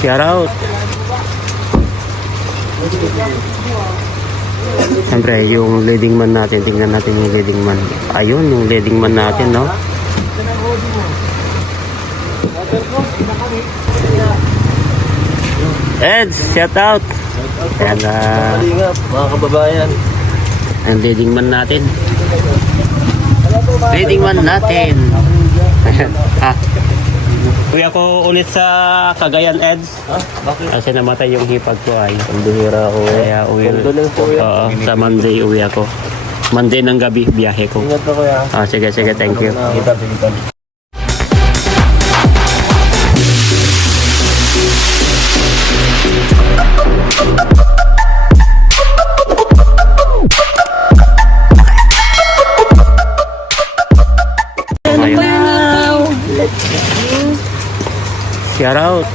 Shout out. Siyempre, yung leading man natin, tingnan natin yung leading man. Ayun, yung leading man natin, no? Eds, shout out. Ayan, Mga kababayan. ang leading man natin. Leading man natin. Ayan, uwi ako ulit sa Cagayan, Eds. Bakit? Kasi namatay yung hipag ko ay. Ang bihira ako. Kaya uwi. Condolence po yan. Oo, sa Monday uwi ako. Monday ng gabi, biyahe ko. Ingat ako ya. Sige, thank you. Kita. Shout out.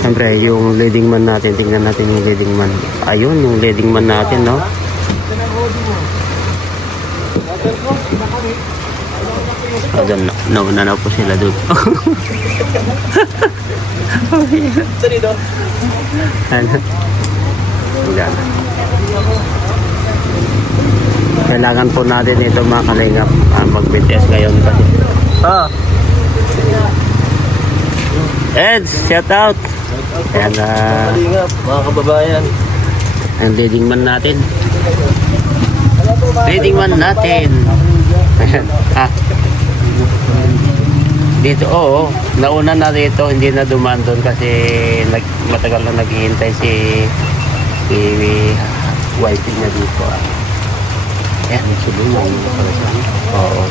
Siyempre, yung leading man natin, tingnan natin yung leading man. Ayun, yung leading man natin, no? Doon, nauna na po sila doon. Sorry do. Ano? Yan. Kailangan po natin ito mga kalingap mag-BTS ngayon kasi. Eds, shout out. Ayan, Ingat mga kababayan. ang leading man natin. Leading man natin. Ayan, dito, oo. Nauna na dito, hindi na dumaan doon kasi matagal na naghihintay si wifey niya dito. Ayan, sulungan. Oo.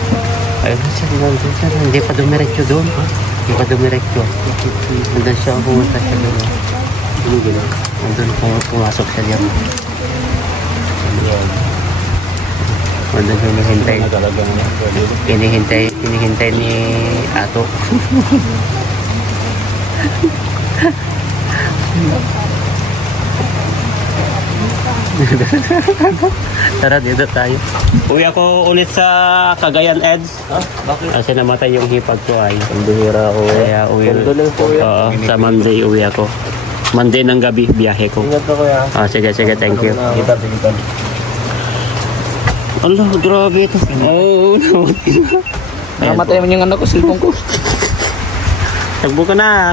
Ayun, siya, hindi pa dumiretso doon. Hindi pa dumiretso. Nandun siya, pumunta siya doon. Nandun pumasok siya diyan. Nandun siya hinihintay ni Ato. Tara, dito tayo. Uwi ako ulit sa Cagayan, Eds. Bakit? Kasi namatay yung hipag ko ay. Ang bihira ako. Kaya uwi. Condolence po yan. Oo, sa Monday uwi ako. Monday ng gabi, biyahe ko. Ingat ako ya. Sige, thank you. Kita. Allah, grabe ito. Oh, Namatay man yung anak ko, cellphone ko. tagbo ka na.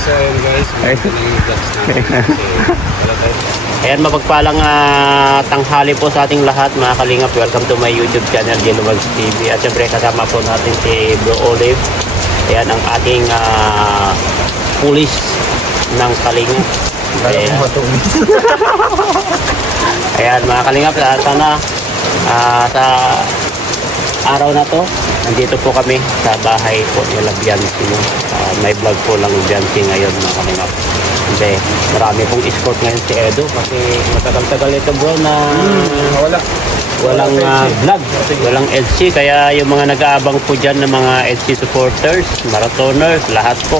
So guys, Ayan, mapagpalang tanghali po sa ating lahat mga kalingap. Welcome to my YouTube channel, Jelovags TV. At syempre kasama po natin si Bro Olive. Ayan ang ating pulis ng kalingap. Ayan mga kalingap, sana sa araw na to nandito po kami sa bahay po nila Biancy. May vlog po lang Biancy ngayon mga kalingap. Hindi, marami pong escort ngayon si Edo kasi matagal-tagal ito bro na walang vlog, walang LC. Kaya yung mga nag-aabang po dyan ng mga LC supporters, marathoners, lahat po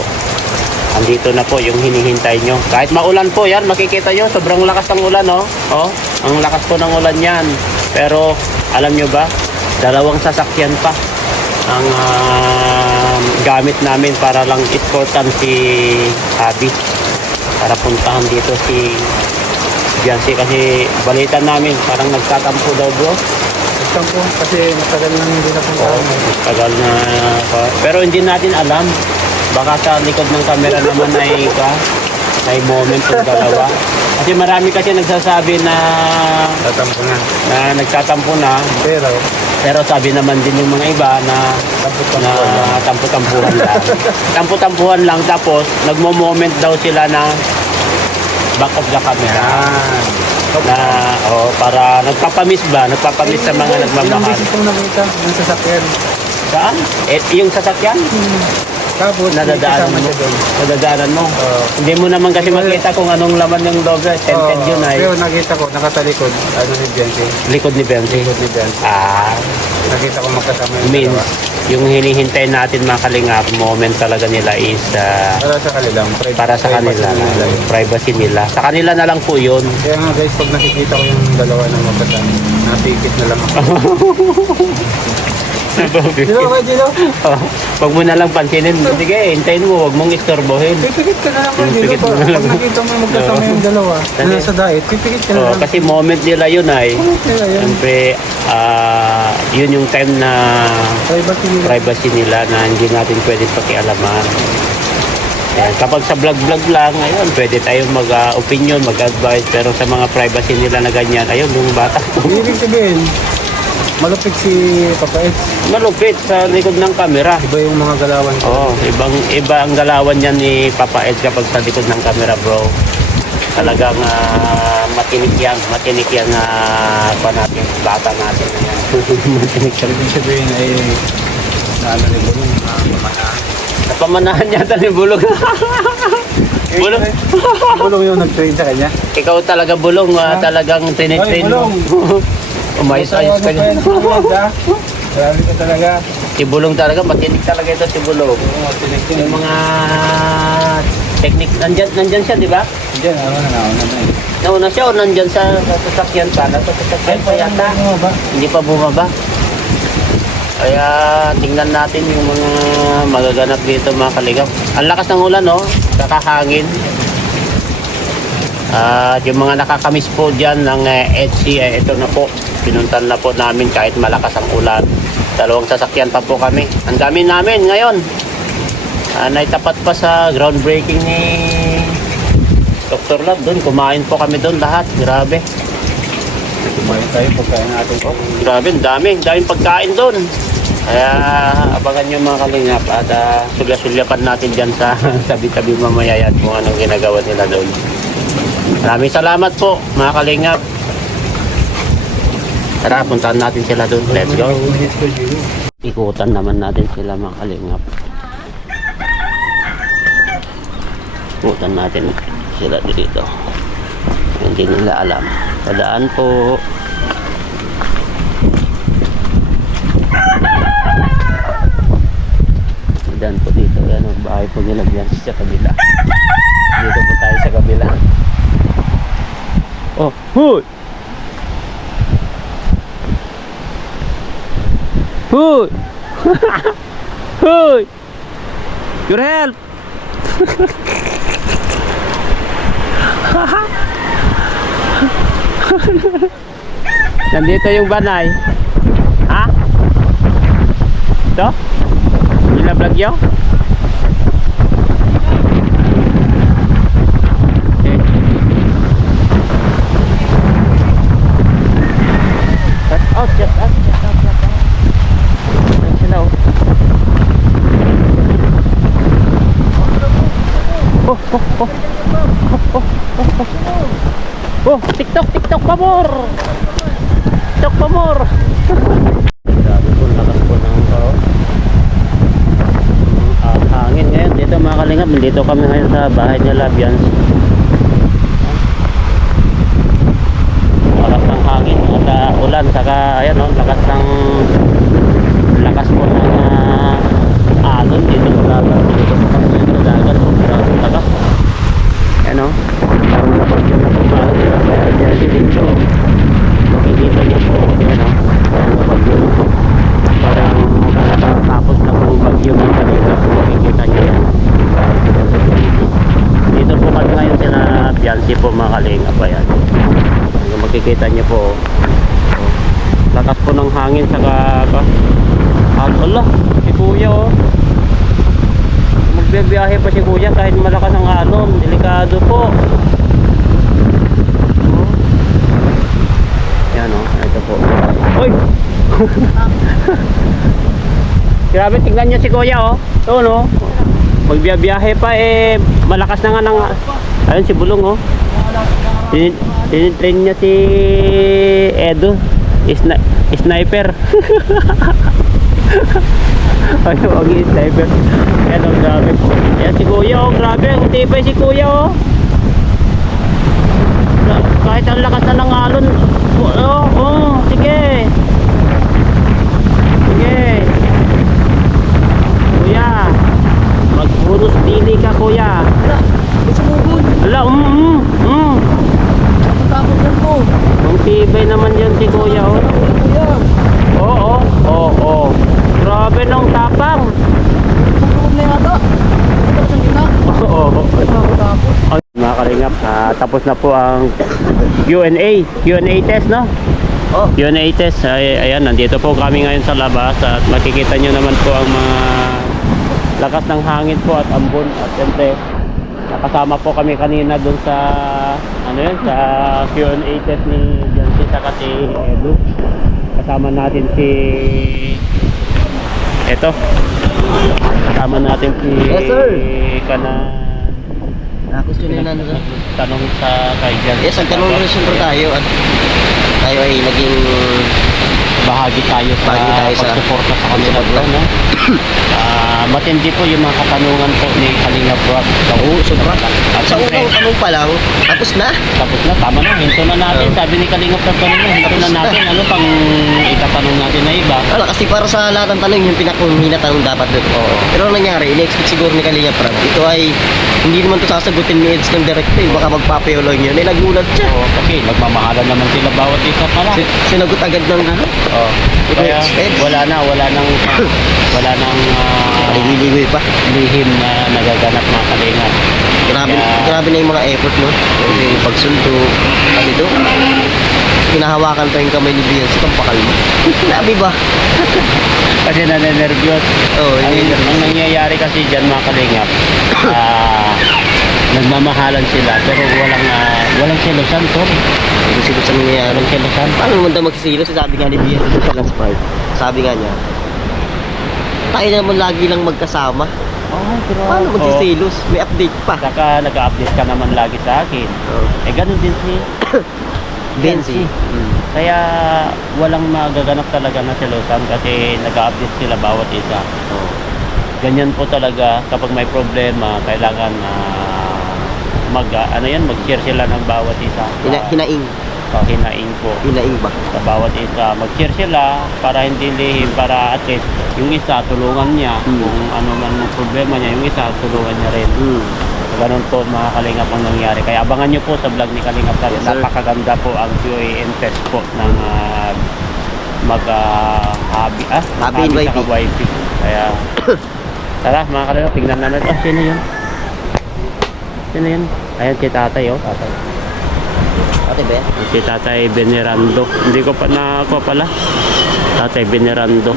andito na po yung hinihintay nyo. Kahit maulan po yan, makikita nyo sobrang lakas ng ulan, oh. Ang lakas po ng ulan yan. Pero alam nyo ba, dalawang sasakyan pa ang gamit namin para lang escortan si Abby para puntahan dito si Biancy kasi balita namin parang nagtatampo daw bro. Nagtampo kasi matagal na hindi na puntahan. Tagal na pero hindi natin alam, baka sa likod ng camera naman ay moment yung dalawa kasi marami kasi nagsasabi na nagtatampo na pero sabi naman din yung mga iba na tampo-tampuhan lang. Tampo-tampuhan lang tapos nagmo-moment daw sila na back of the camera. Na para nagpapamiss sa mga nagmamahal. Ilang beses kong nakita ng sasakyan. Saan? Yung sasakyan? Tapos, nadadaanan kasama mo. siya doon. Nadadaanan mo. Oo. Hindi mo naman kasi makita kung anong laman ng loob. Tented yun ay Pero nakita ko, nakatalikod, ano ni Bianchi. likod ni Benzi. Likod ni Bianchi. Ah, Nakita ko magkasama yung means dalawa. yung hinihintay natin mga kalingap, moment talaga nila is Para sa kanilang para sa kanila, nila yun. privacy nila. Sa kanila na lang po yun. Kaya nga guys, pag nakikita ko yung dalawa na magkasama, napikit na lang ako. Dino ba, Dino? Oh, wag mo na lang pansinin. Sige, hintayin mo, wag mong istorbohin. Pipikit ka na lang, Dino. Pipikit mo na lang. Pag nakita mo yung magkasama yung dalawa, na nasa diet, pipikit ka na Oh, lang. kasi moment nila yun ay, Kaya yan, siyempre, yun yung time na privacy nila. privacy nila na hindi natin pwede pakialaman. Ayan, kapag sa vlog-vlog lang, ayun, pwede tayong mag-opinion, mag-advise, pero sa mga privacy nila na ganyan, ayun, yung bata. Ibig sabihin, malupit si Papa Eds. Malupit sa likod ng camera. Iba yung mga galawan ko. Oo, iba ang galawan niyan ni Papa Ed kapag sa likod ng camera, bro. Talagang matinik yan na natin, bata natin na yan. Matinik yan. Ibig sabihin ay naano ni Bulong, pamanahan. Napamanahan yata ni Bulong. Bulong, Bulong yung nag-train sa kanya. ikaw talaga Bulong, talagang Ay, tinitrain mo. Bulong! Umayos-ayos ka niya. Grabe ka talaga. Si Bulong talaga, matinik talaga ito si Bulong. Oo, tinigtin. Yung mga technique, nandyan siya, di ba? Diyan, ano na nauna na eh. Nauna siya o nandyan sa sasakyan pa? Nasa sasakyan pa yata. Ano ba? Hindi pa bumaba. Kaya tingnan natin yung mga magaganap dito mga kalingap. Ang lakas ng ulan, no? Kakahangin. At yung mga nakakamiss po dyan ng Etsy, ito na po. Pinuntan na po namin kahit malakas ang ulan. 2 sasakyan pa po kami. Ang dami namin ngayon. Naitapat pa sa groundbreaking ni Dr. Love doon. Kumain po kami doon lahat. Grabe. Kumain tayo pagkain natin. Grabe, daming pagkain doon. Kaya abangan nyo mga kalingap at sulya-sulyapan natin dyan sa tabi-tabi mamaya yan kung anong ginagawa nila doon. Maraming salamat po mga kalingap. Tara, puntahan natin sila doon. Let's go. Ikutan naman natin sila mga kalingap. Ikutan natin sila dito. Hindi nila alam. Padaan po. Padaan po dito. Yan ang bahay po nila dyan sa kabila. Dito po tayo sa kabila. Oh, huy! Huy! Huy! Your help! Nandito yung banay. Ha? Ito? Binablog yun? Okay. Shut out, shut out, shut out, shut out. Ayan sila, oh. Oh, oh, oh. Oh, oh, oh, oh. Oh, TikTok, TikTok, pamor! TikTok, pamor! Grabe po, lakas po ng hangin ngayon. Dito mga kalingap, dito kami ngayon sa bahay nila, Bians. Lakas ng hangin at ulan, saka ayan o, lakas po ng alon dito sa dagat. Dito po kami sa dagat, grabe lakas. Ayan o, parang napagyan na po ba kaya dito makikita niyo po, ayan o, parang napagyan na po, parang nakatapos na po bagyo ng kanila, makikita niyo yan. Dito po kami ngayon sila Biancy po mga kalingap. Ayan, makikita niyo po, lakas po ng hangin saka ala, si kuya o, magbibiyahe pa si kuya kahit malakas ang alon, delikado po. Yan o, ito po. Uy! Grabe, tingnan nyo si kuya o. Ito no, magbibiyahe pa malakas na nga ng, ayun si Bulong o. Tinitrain niya si Edo, sniper. Ay, ang driver. Yan, oh, grabe po. Yan si Kuya, oh, grabe. Ang tibay si Kuya, oh. Kahit ang lakas na ng alon. Oh, oh, sige. Sige. Kuya, magpuros dili ka, Kuya. Ala, Tapos yan po. Ang tibay naman yan si Kuya, oh. Oo, oo, oo. Grabe nung tapang. Pagkakulo na yata. Tapos ang gina. Oo. Tapos. Ay, mga kalingap, tapos na po ang Q&A test, no? Oh. Q&A test. Ayan, nandito po kami ngayon sa labas at makikita nyo naman po ang mga lakas ng hangin po at ambon. At siyempre, nakasama po kami kanina dun sa ano yun, sa Q&A test ni Jancy saka si Edu. Kasama natin si eto. Kasama natin si Yes, sir. Kana Nakustunin na nila. tanong sa kay Jancy. Yes, ang tanong rin siyempre tayo at tayo ay naging bahagi tayo sa Bahagi tayo sa pagsuporta sa kanila pagsuporta. no? Matindi po yung mga katanungan po ni Kalinga Rock. Oo, sobra. At Sa siyempre, unang tanong pa lang, tapos na. tapos na, tama na, hinto na natin. Oo. Sabi ni Kalinga Rock kanina, hinto na Tapos na. natin. Ano pang itatanong natin na iba? Wala, kasi para sa lahat ng tanong, yung pinakahina tanong dapat doon. Oo. Pero ang nangyari, in-expect siguro ni Kalinga Prab, ito ay hindi naman to sasagutin ni Eds ng director, baka magpapayolo yun. Eh, nagulat siya. Oo, kasi nagmamahalan naman sila bawat isa pala. Sinagot agad ng ano. Oo. Kaya Eds. wala nang Ligoy pa. lihim na nagaganap mga Kalinga. Grabe, Kaya- grabe na yung mga effort mo. Yung pagsundo. At ito, hinahawakan pa yung kamay ni Beyonce, pampakal mo. Grabe ba? Kasi nanenervyos. Oo, yun. Ang nangyayari kasi dyan mga Kalingap, nagmamahalan sila pero walang selosan to. Hindi sila sa nangyayari. Walang selosan. Paano naman daw magsisilo? Sabi nga ni Beyonce sa last part. Sabi nga niya, tayo naman lagi lang magkasama. pero Paano magsisilos? May update pa. Saka nag-update ka naman lagi sa akin. Eh ganun din si Benzi. Kaya walang magaganap talaga na selosan kasi nag-update sila bawat isa. Ganyan po talaga kapag may problema, kailangan mag-share sila ng bawat isa. Hinaing. Hinaing po. Hinaing ba? Sa bawat isa, mag-share sila para hindi lihim, para at least yung isa tulungan niya kung ano man ang problema niya, yung isa tulungan niya rin. Ganun po mga Kalingap ang nangyari. Kaya abangan nyo po sa vlog ni Kalingap. Yes, sir. Napakaganda po ang QAN test po ng Happy Happy and saka YP. Kaya tara mga Kalingap, tingnan naman. Sino yun? Sino yun? Ayan si tatay, oh. Tatay. Ate ba? Si Tatay Venerando. Hindi ko pa nakuha pala. Tatay Venerando.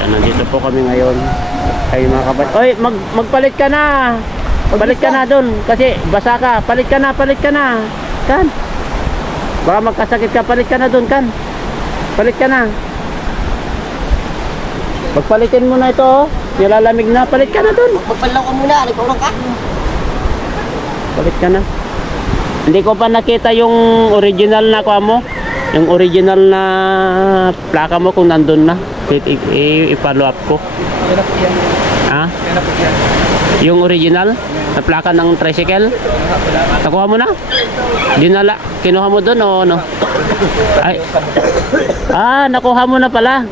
Yan, nandito po kami ngayon. Kayo mga kabat. Oy, magpalit ka na. Palit ka na doon. Kasi basa ka. Palit ka na. Kan. Baka magkasakit ka. Palit ka na doon, kan. Palit ka na. Magpalitin mo na ito, oh. Nilalamig na. Palit ka na doon. Magpalaw ka muna. Nagpurong ka. Palit ka na. Hindi ko pa nakita yung original na kuha mo. Yung original na plaka mo kung nandun na. I-follow up ko. Ha? Yung original na plaka ng tricycle? Nakuha mo na? Dinala. Kinuha mo doon o ano? Ay. Nakuha mo na pala.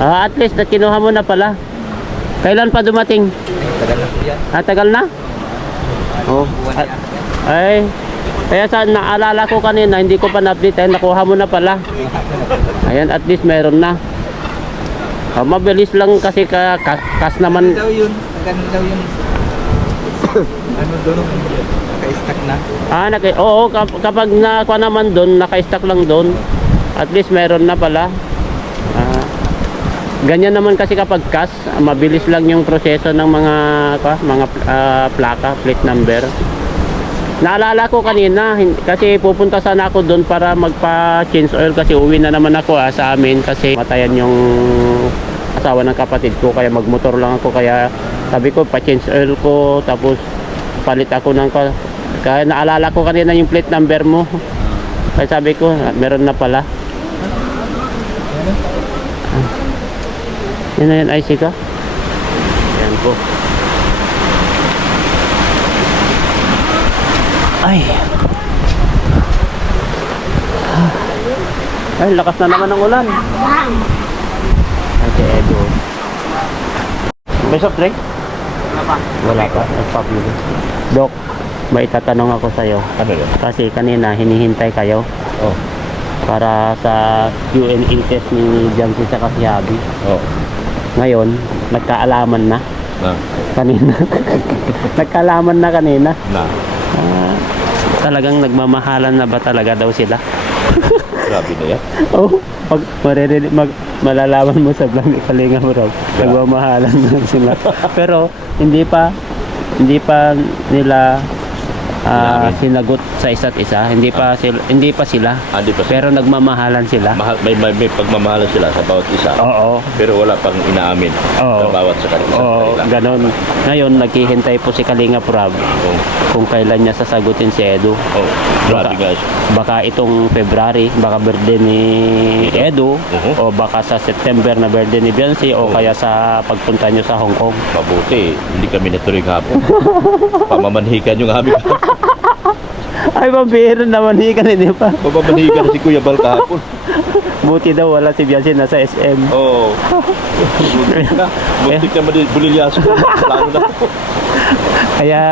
At least kinuha mo na pala. Kailan pa dumating? Tagal na po yan. Tagal na? Oh. Ay, kaya sa naalala ko kanina, hindi ko pa na-update, ay nakuha mo na pala. Ayan, at least meron na. Mabilis lang kasi kas naman. Daw yun. Ganun daw yun. Ano doon? Naka-stack na. Oo, kapag nakuha naman doon, naka-stack lang doon. At least meron na pala. Ganyan naman kasi kapag kas, mabilis lang yung proseso ng mga plaka, plate number. Naalala ko kanina kasi pupunta sana ako doon para magpa-change oil kasi uwi na naman ako sa amin kasi matayan yung asawa ng kapatid ko kaya magmotor lang ako kaya sabi ko pa-change oil ko tapos palit ako ng kaya naalala ko kanina yung plate number mo kaya sabi ko meron na pala. Yun na yun, IC ka? Yan po. Ay. Ay, lakas na naman ng ulan. Ay, si Edo. May soft drink? Wala pa. Nagpabili. Dok, may itatanong ako sa'yo. Ano yun? Kasi kanina, hinihintay kayo Oh. para sa Q&A test ni Jancy sa si Habi. Oh. Ngayon, nagkaalaman na. Na. Kanina. Nagkaalaman na kanina. Na. Ah, talagang nagmamahalan na ba talaga daw sila? Grabe na yan. Oh, pag malalaman mo sa vlog ni Kalinga mo raw, nagmamahalan na sila. Pero hindi pa nila sinagot sa isa't isa. Hindi pa sila. Hindi pa sila. Pero nagmamahalan sila. May pagmamahalan sila sa bawat isa. Oo. Pero wala pang inaamin Oo. sa bawat sa kanila. Oo, ganon. Ngayon, naghihintay po si Kalinga Prab Oh. kung kailan niya sasagutin si Edu. Oh. Grabe guys. Baka itong February, baka birthday ni Edu, o baka sa September na birthday ni Beyonce, o kaya sa pagpunta nyo sa Hong Kong. Mabuti. Hindi kami natuloy kahapon. Pamamanhikan yung aming Ay, pambihira naman hikan, hindi pa. pamamanhikan si Kuya Bal kahapon. Buti daw wala si Beyonce, nasa SM. Oo. Buntik na. Buntik na bulilyaso. Plano na po. Kaya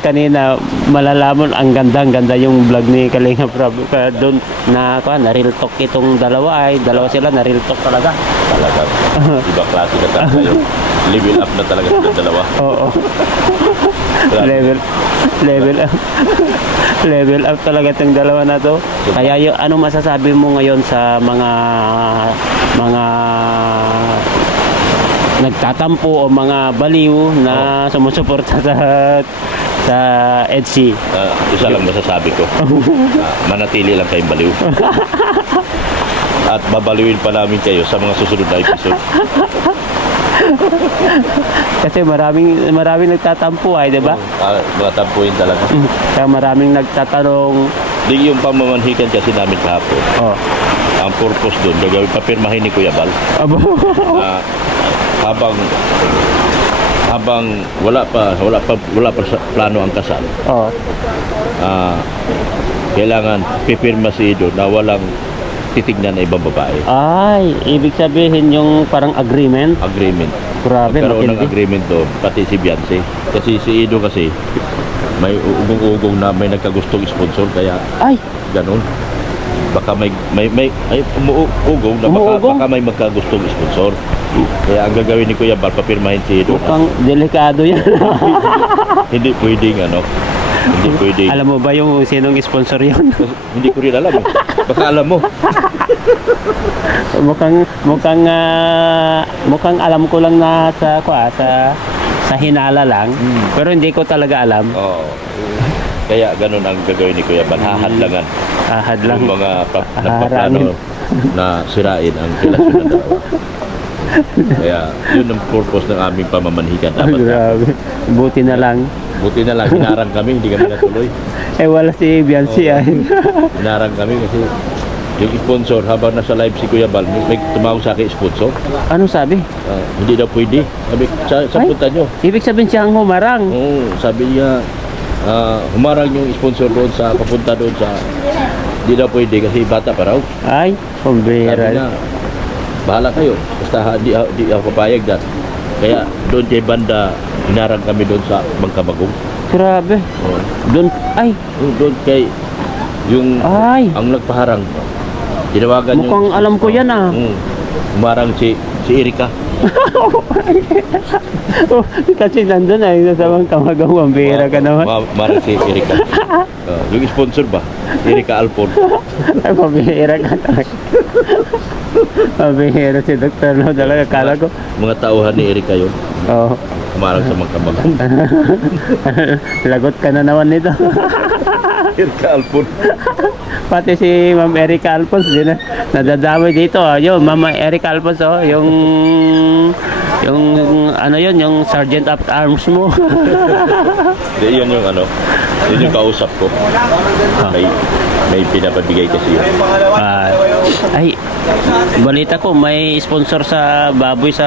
kanina malalaman ang ganda yung vlog ni Kalinga Prab. Kaya doon na real talk itong dalawa sila na real talk talaga. Talaga. Ibang klase na talaga yung level up na talaga sa dalawa. Oo. Grabe. level up talaga itong dalawa na to. Kaya ano masasabi mo ngayon sa mga nagtatampo o mga baliw na sumusuporta sa EDC? Isa lang masasabi ko. Manatili lang kayong baliw. At babaliwin pa namin kayo sa mga susunod na episode. Kasi maraming nagtatampo di ba? Mga tampuin talaga. Kaya maraming nagtatanong. Di yung pamamanhikan kasi namin kahapon. Oh. Ang purpose doon, gagawin papirmahin ni Kuya Bal. Abo. Na habang wala pa sa plano ang kasal. Oh. Kailangan pipirma si Edo na walang titignan na ibang babae. Ay, ibig sabihin yung parang agreement. Grabe, Magkaroon ng matindi. agreement doon, pati si Beyonce. Kasi si Edo kasi may ugong-ugong na may nagkagustong sponsor, kaya Ay, ganun. Baka may umuugong na baka may magkagustong sponsor. Kaya ang gagawin ni Kuya Bal, papirmahin si Edo. mukhang delikado yan. Hindi pwedeng hindi pwedeng. Alam mo ba yung sinong sponsor yun? Hindi ko rin alam. Baka alam mo. mukhang alam ko lang na sa hinala lang. Pero hindi ko talaga alam. Oo. Kaya ganun ang gagawin ni Kuya Bal. Hahadlangan. Ahad lang. Yung mga nagpaplano na sirain ang relasyon ng dalawa. Kaya yun ang purpose ng aming pamamanhikan. Ay, grabe. Buti na lang. Buti na lang, hinarang kami, hindi kami natuloy. Wala si Beyonce Hinarang kami kasi yung sponsor, habang nasa live si Kuya Bal, may tumawag sa akin sponsor. Ano sabi? Hindi daw pwede. Sabi, sa punta nyo. Ibig sabihin siya ang humarang. Oo, sabi niya, humarang yung sponsor doon sa papunta doon sa hindi daw pwede kasi bata pa raw. Ay, Sabi pambira. niya, bahala kayo. Basta di ako papayag dyan. Kaya doon kay banda, hinarang kami doon sa Bangkamagong. Grabe. Oo. Doon, Doon kay yung ang nagpaharang. Tinawagan mukhang alam ko yan Humarang si Erika. Kasi nandun sa Bangkamagong, pambira ka naman. Humarang si Erika. Yung sponsor ba? Erika Alpon. Ay, pambira ka talaga. Pambira si Dr. No talaga, kala ko. Mga tauhan ni Erika yun. Oo. Humarang sa Bangkamagong. Lagot ka na naman nito. Erika Alpon. Pati si Ma'am Erica Alphonse din nadadamay dito. Yung Ma'am Erica Alphonse, yung yung Sergeant of Arms mo. Yun yung yun yung kausap ko. May pinapabigay kasi yun. Ay, Balita ko may sponsor sa baboy sa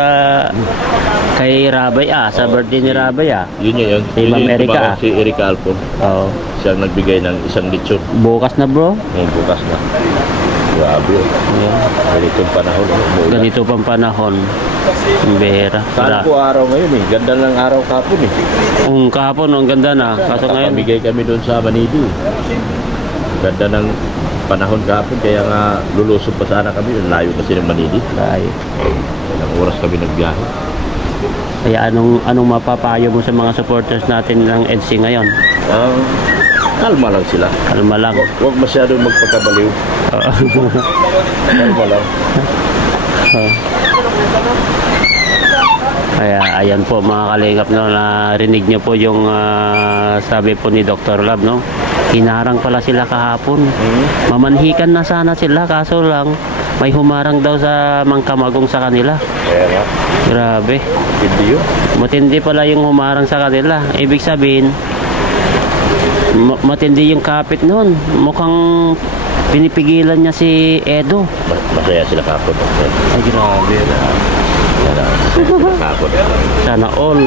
kay Rabay sa birthday ni Rabay Yun yun. Si Yun Ma'am yung Erica, tumaon, si Erica Alpon. Oo. Siyang nagbigay ng isang lechon. Bukas na bro. Ngayon bukas na. Grabe. Ganitong panahon. Umuulan. Ganito pang panahon. Bera. Saan po araw ngayon eh. Ganda ng araw kapon eh. Kahapon ang ganda na. Kaso ngayon Nakapamigay kami doon sa Manidi. Ganda ng panahon kapon. Kaya nga lulusog pa sana kami. Layo kasi ng Manidi. ay, Ilang oras kami nagbiyahe. kaya anong mapapayo mo sa mga supporters natin ng EDC ngayon? Kalma lang sila. Kalma lang. Huwag masyadong magpakabaliw. Kalma lang. Kaya ayan po mga kalingap, no, narinig nyo po yung sabi po ni Dr. Lab, no? Hinarang pala sila kahapon. Mamanhikan na sana sila, kaso lang may humarang daw sa mangkamagong sa kanila. Kaya nga. Grabe. Hindi yun. Matindi pala yung humarang sa kanila. Ibig sabihin, matindi yung kapit noon. Mukhang pinipigilan niya si Edo. Masaya sila kapon. Ay, grabe. Kapon. Sana all.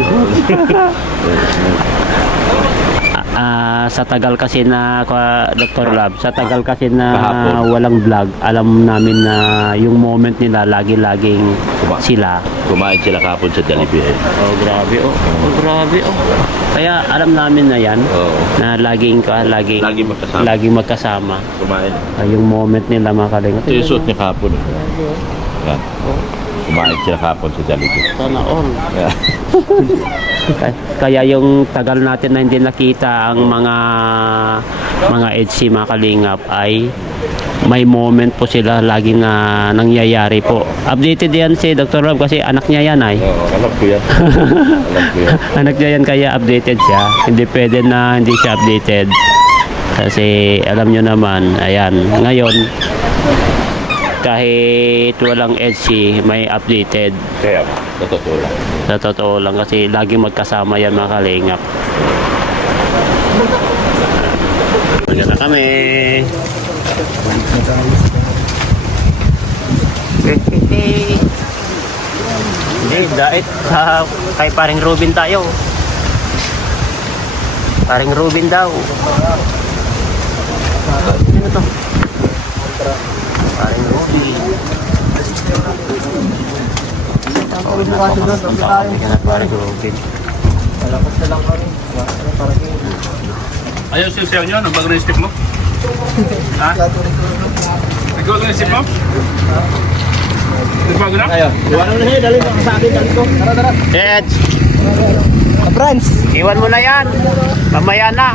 Sa tagal kasi na Dr. Lab, sa tagal kasi na Kahapon. walang vlog, alam namin na yung moment nila lagi-laging sila. Kumain sila kapon sa Jollibee. Oh, grabe oh. Oh, grabe oh. Kaya alam namin na yan Oo. na laging Magkasama. laging magkasama. Kumain. Yung moment nila mga kalingap. Ito yung suot niya kapon. Yan. Kumain sila kapon sa Jollibee. Sana all. Yeah. Kaya yung tagal natin na hindi nakita ang mga EDC mga kalingap ay may moment po sila lagi na nangyayari po. Updated yan si Dr. Rob kasi anak niya yan ay. Oo, alam ko yan. Alam ko yan. Anak niya yan kaya updated siya. Hindi pwede na hindi siya updated. Kasi alam nyo naman, ayan, ngayon kahit walang EDC, may updated. Kaya, totoo lang. Sa totoo lang kasi lagi magkasama yan mga kalingap. Maganda na kami. Hindi, dahil kay paring Ruben tayo. Paring Ruben daw. Ano to? Paring Ruben. Paring Ruben. Ayaw siya nyo, ano bago na yung step mo? Ha? Nagbago na yung step mo? Nagbago na? Ed, Friends! iwan mo na yan. Mamaya na.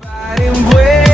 Fighting with